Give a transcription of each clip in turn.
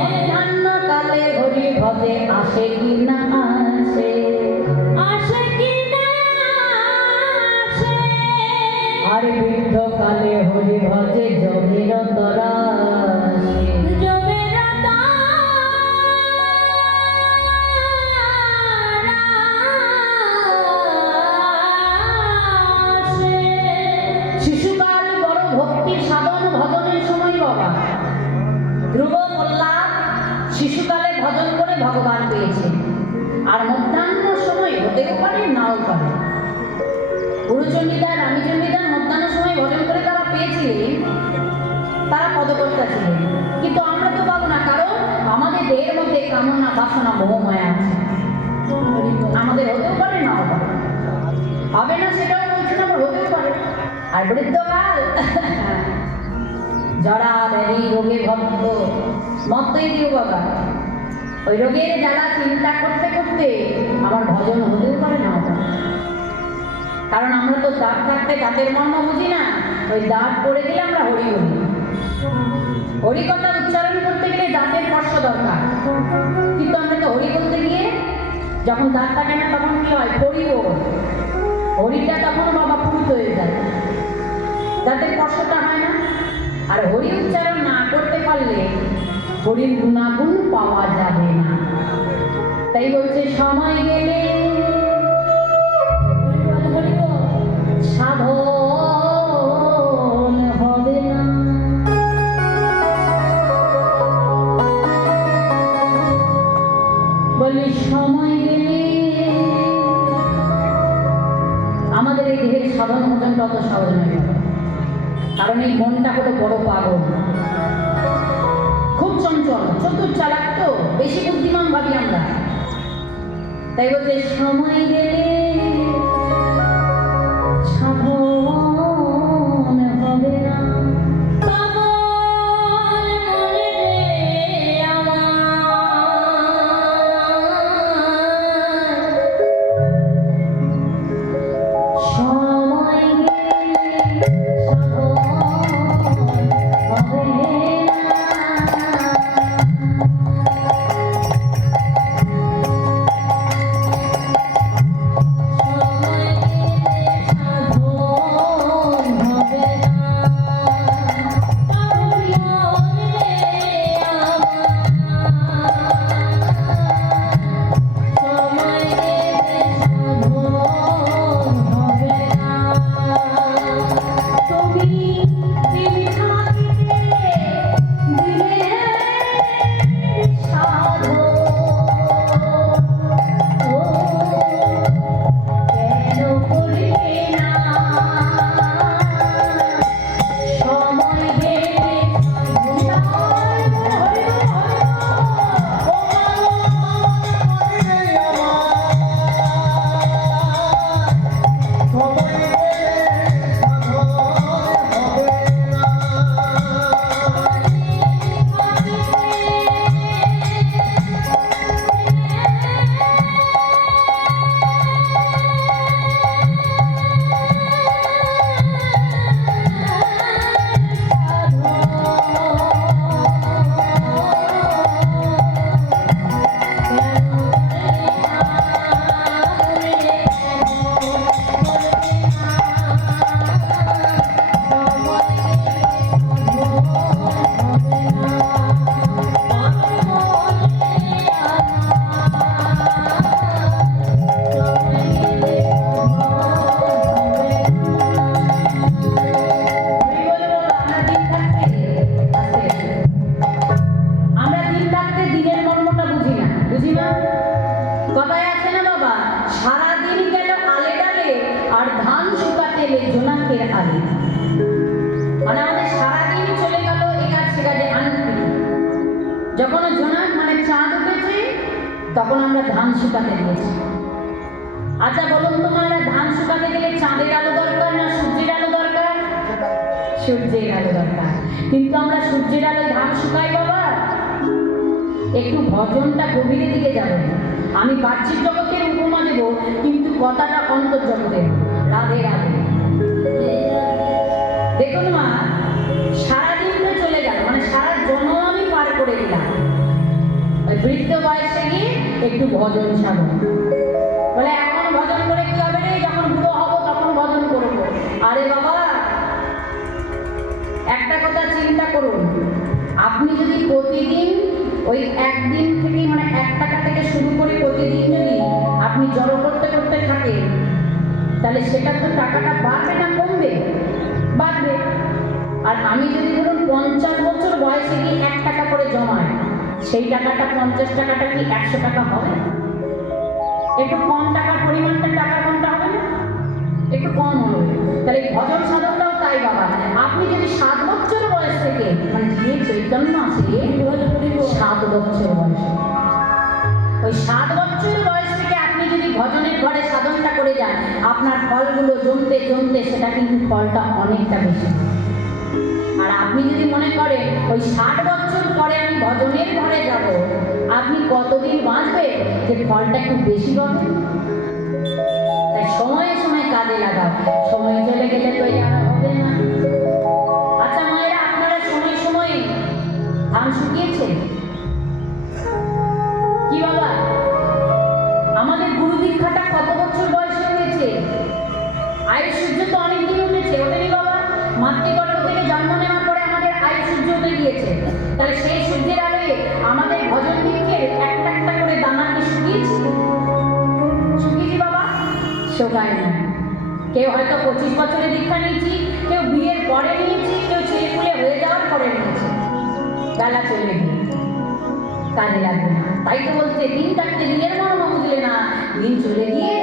মধ্যাহ্ন কালে হরি ভজে আসে? কি না আসে? আর বৃদ্ধকালে হরি ভজে জমির তরাসে বড় ভক্তি সাধন ভজনের সময় বাবা। ধ্রুব মোল্লা শিশুকালে ভজন করে ভগবান পেয়েছে আর মধ্যাহ্ন সময় হতেও পারে, নাও পারে। গুরুচন্ডিদা রানীচন্ডিদা মধ্যাহ্ন সময় ভজন করে তারা পেয়েছিলেন, তারা পদকর্তা ছিলেন। কিন্তু আমরা তো পাবো না, কারণ আমাদের দেহের মধ্যে কামনা, বাসনা, মোহমায়া আছে। আমাদের হতেও পারে, নাও পারে। হবে না সেটাও বলছি না হতেও পারে। আর বৃদ্ধকাল জরা ব্যাধি রোগে ভক্ত। দিও বাবা। ওই রোগের জ্বালা চিন্তা করতে করতে আমার ভজন হতেও পারে না কারণ আমরা তো দাঁত থাকতে দাঁতের মর্ম বুঝি না, ওই দাঁত পড়ে গেলে আমরা হরি হরি হরি কথা উচ্চারণ করতে গেলে দাঁতের স্পর্শ দরকার। কিন্তু আমরা তো হরি বলতে গিয়ে যখন দাঁত থাকে না তখন কি হয়? হরি হরিটা তখন বাবা পুরিত হয়ে যায়। আর হরি উচ্চারণ না করতে পারলে হরির গুণাগুণ পাওয়া যাবে না তাই বলছে, সময় গেলে সাধন হবে না বলি সময় গেলে আমাদের এই দেহের সাধন ভোজনটা অত সহজ নয়। কারণ এই মনটা হলো বড় পাগল। খুব চঞ্চল, চতুর চালাক তো, বেশি বুদ্ধিমান ভাবি আমরা। তাই বলতে সময় গেলে এলে জোনাকের আলে? মানে আমাদের সারা দিন চলে গেল এ কাজ সে কাজে আনন্দ। যখন জোনাক মানে চাঁদ উঠেছে, তখন আমরা ধান শুকাতে দিয়েছি আচ্ছা বলুন তো মায়েরা ধান শুকাতে গেলে চাঁদের আলো দরকার না সূর্যের আলো দরকার? সূর্যের আলো দরকার। কিন্তু আমরা সূর্যের আলো ধান শুকাই বাবা। একটু ভজনটা গভীরের দিকে যাবে। আমি বাহ্যিক জগতের উপমা দেব, কিন্তু কথাটা অন্তর ভজন সাধন বলে এখন ভজন করে কি হবে রে? যখন বুড়ো হব তখন ভজন করব। আরে বাবা, একটা কথা চিন্তা করুন। আপনি যদি প্রতিদিন ওই একদিন থেকে মানে এক টাকা থেকে শুরু করে প্রতিদিন যদি আপনি জড়ো করতে করতে থাকেন, তাহলে সেটা তো টাকাটা বাড়বে না কমবে? বাড়বে। আর আমি যদি ধরুন পঞ্চাশ বছর বয়সে গিয়ে এক টাকা করে জমাই সেই টাকাটা পঞ্চাশ টাকাটা কি একশো টাকা হবে? একটু কম টাকার পরিমাণটা টাকা কমটা হবে? না একটু কম হবে। তাহলে ভজন সাধনটাও তাই বাবা আপনি যদি সাত বছর বয়স থেকে মানে যে চৈতন্য আছে সাত বছর বয়সে। ওই সাত বছর বয়স থেকে আপনি যদি ভজনের ঘরে সাধনটা করে যান, আপনার ফলগুলো জমতে জমতে সেটা কিন্তু ফলটা অনেকটা বেশি। আর আপনি যদি মনে করেন, ওই ষাট বছর পরে আমি ভজনের ঘরে যাব, আপনি কতদিন বাঁচবে যে ফলটা একটু বেশি পাবেন? তাই সময়ে সময় কাজে লাগাও। সময় চলে গেলে তো উঠে তাহলে সেই সূর্যের আলোয় আমাদের ভজন দীক্ষের একটা একটা করে দানা কি শুকিয়েছে? শুকিয়েছি বাবা? শোকায় না। কেউ হয়তো পঁচিশ বছরে দীক্ষা নিয়েছি, কেউ বিয়ের পরে নিয়েছি, কেউ ছেলে পুলে হয়ে যাওয়ার পরে নিয়েছে। বেলা চলে কাজে লাগবে না। তাই তো বলছে দিন থাকতে দিনের মর্ম বুঝলে না, দিন চলে গিয়ে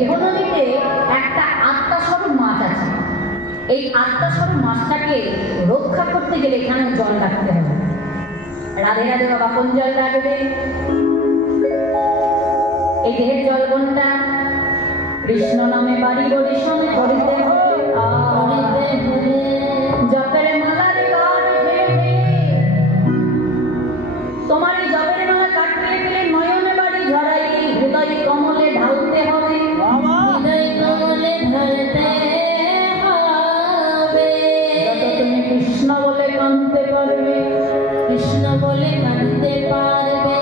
এই দেহ নদীতে একটা আত্মাস্বরূপ মাছ আছে। এই আত্মাস্বরূপ মাছটাকে রক্ষা করতে গেলে এখানে জল রাখতে হবে। রাধে রাধে বাবা, কোন জল রাখবে? এই দেহের জল কোনটা? কৃষ্ণ নামে বাড়ি করিতে হবে করিতে হবে কৃষ্ণ বলে কাঁদতে পারবে।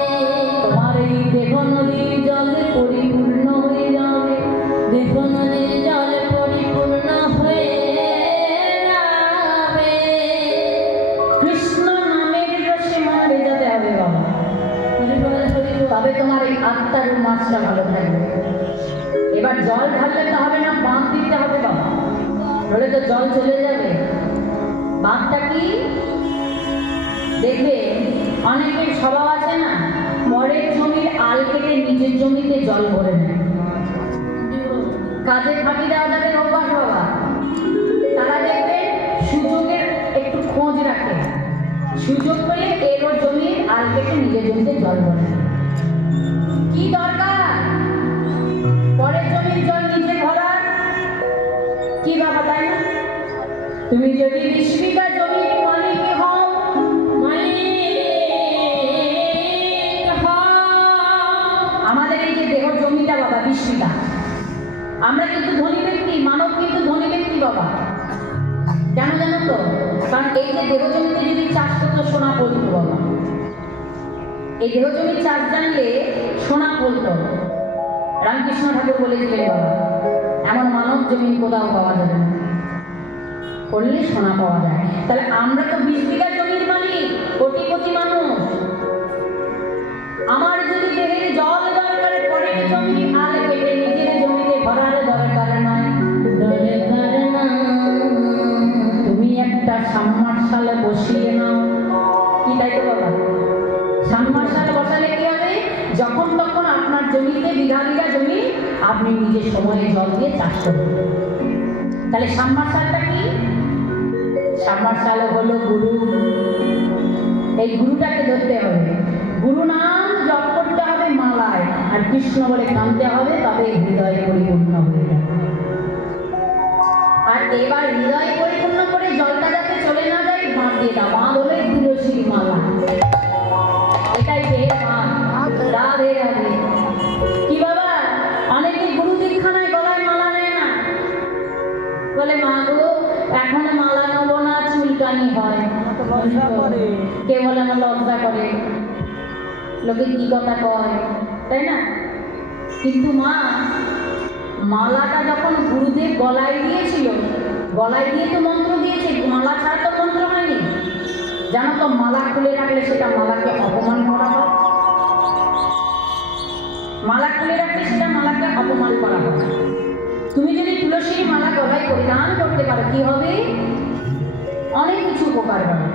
তোমার এই দেহ নদীর জল পরিপূর্ণ হয়ে যাবে। দেহ নদীর জল পরিপূর্ণ হয়ে যাবে। কৃষ্ণ নামের রসে মন ভেজাতে হবে বাবা। তবে তোমার এই আত্মার মাছটা ভালো থাকবে। এবার জল ঢাললে তো হবে না বাঁধ দিতে হবে বাবা। নলে তো জল চলে যাবে। বাঁধটা কি? দেখবে অনেকের স্বভাব আছে না পরের জমির আল কেটে নিজের জমিতে জল ভরে নেয়। কাজে ফাঁকি দেওয়া যাবে অভ্যাস বাবা। তারা দেখবে সুযোগের একটু খোঁজ রাখে। সুযোগ পেলে এর ওর আল কেটে নিজের জমিতে জল ভরে। কি দরকার? পরের জমির জল নিচে ভরার? কি বাবা, তাই না? তুমি যদি বিশ কারণ এই যে দেহ যদি চাষ করতো সোনা ফলতো বাবা। এই দেহজমির চাষ জানলে সোনা ফলতো রামকৃষ্ণ ঠাকুর বলেছিলেন বাবা, এমন মানব জমিন কোথাও পাওয়া যাবে না। করলে সোনা পাওয়া যায়। তাহলে আমরা তো বিশ বিঘা সময়ে জল দিয়ে চাষ করবেন তাহলে সাবমার্শালটা কি? সাবমার্শাল হলো গুরু। এই গুরুটাকে ধরতে হবে। গুরু নাম জপ করতে হবে মালায়, আর কৃষ্ণ বলে কানতে হবে, তবে হৃদয় পরিপূর্ণ হয়ে যাবে। আর এবার হৃদয় পরিপূর্ণ করে জলটা যাতে চলে না যায় বাঁধ দিয়ে দাও। বাঁধ হলো কে বলে আমার লজ্জা করে। লোকে কি কথা কয়, তাই না? কিন্তু মা, মালাটা যখন গুরুদেব গলায় দিয়েছিল, গলায় দিয়ে তো মন্ত্র দিয়েছে, মালা ছাড়া তো মন্ত্র হয়নি। জানো তো, মালা খুলে রাখলে সেটা মালাকে অপমান করা হয়। মালা খুলে রাখলে সেটা মালাকে অপমান করা হয়। তুমি যদি তুলসীর মালা গলায় পরিধান করতে পারো, কি হবে? অনেক কিছু উপকার হবে।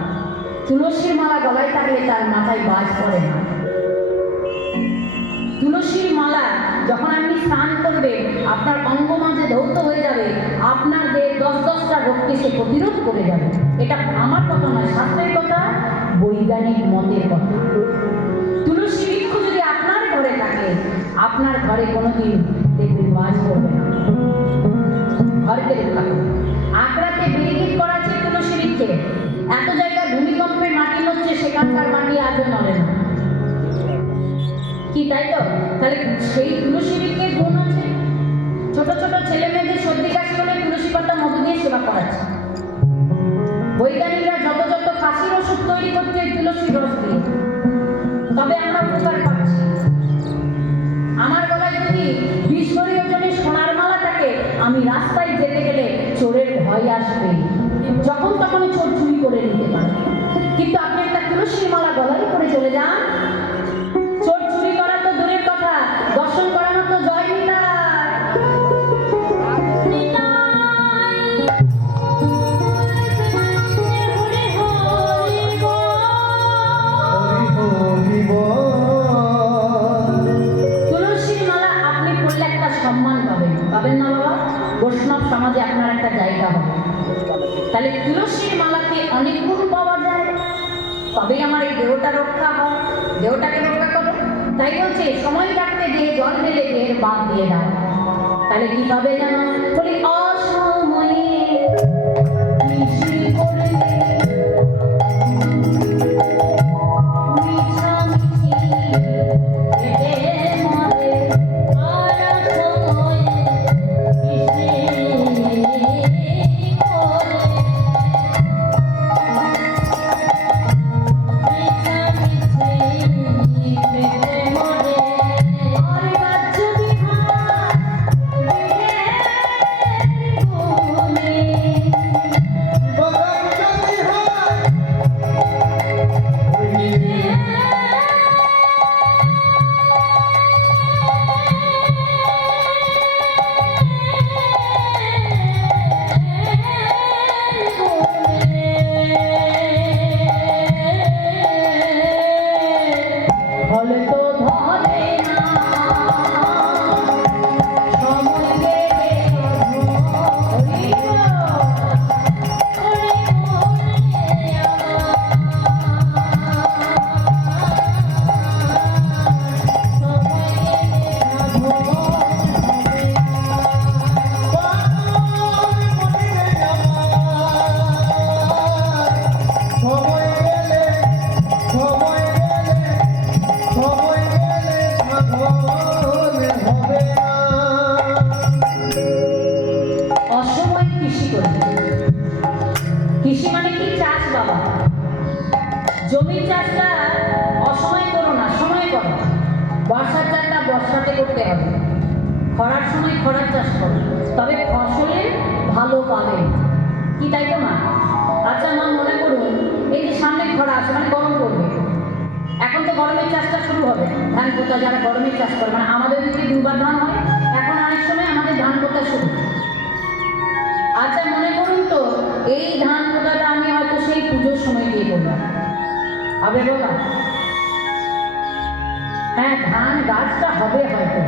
তুলসীর মালা গলায় থাকলে তার মাথায় বাজ পড়ে না। তুলসীর মালা যখন আপনি স্নান করবেন আপনার অঙ্গ মাঝে ধৌত হয়ে যাবে, আপনার যে দশ দশটা রোগকে সে প্রতিরোধ করে যাবে। এটা আমার কথা নয়, শাস্ত্রের কথা, বৈজ্ঞানিক মতের কথা। তুলসী বৃক্ষ যদি আপনার ঘরে থাকে, আপনার ঘরে কোনোদিন দেখবেন বাজ পড়বে না। ঘরকে রক্ষা করবে আগ্রাতে ব্যারিকেড তাই তাহলে সেই তুলসী বৃক্ষের গুণ আছে। ছোট ছোট ছেলে মেয়েদের সর্দি কাশি হলে তুলসী পাতা মধু দিয়ে সেবা করাচ্ছে। বৈজ্ঞানিকরা যত যত কাশির ওষুধ তৈরি এই তুলসী রস দিয়ে। তবে আমরা উপকার পাচ্ছি। আমার গলায় যদি বিশ ওজনের সোনার মালা থাকে আমি রাস্তায় যেতে গেলে চোরের ভয় আসবে তুলসীর মালাতে অনেক গুণ পাওয়া যায়। তবে আমার এই দেহটা রক্ষা হয়। দেহটাকে রক্ষা করো। তাই বলছে সময় কাটতে দিয়ে জল ঢেলে বাদ দিয়ে দাও। তাহলে কি পাবে জানো? বলি পাবে কি তাই তো মা? আচ্ছা মা, মনে করুন, এই যে সামনে খরা আছে মানে গরম পড়বে। এখন তো গরমের চাষটা শুরু হবে। ধান পোতা যারা গরমের চাষ করে মানে আমাদের দুবার ধান হয়? এখন অনেক সময় আমাদের ধান শুরু। আচ্ছা মনে করুন তো, এই ধান পোতাটা আমি হয়তো সেই পুজোর সময় দিয়ে করলাম হবে হ্যাঁ ধান গাছটা হবে হয়তো।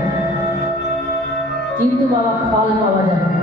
কিন্তু বাবা, ফল পাওয়া যাবে।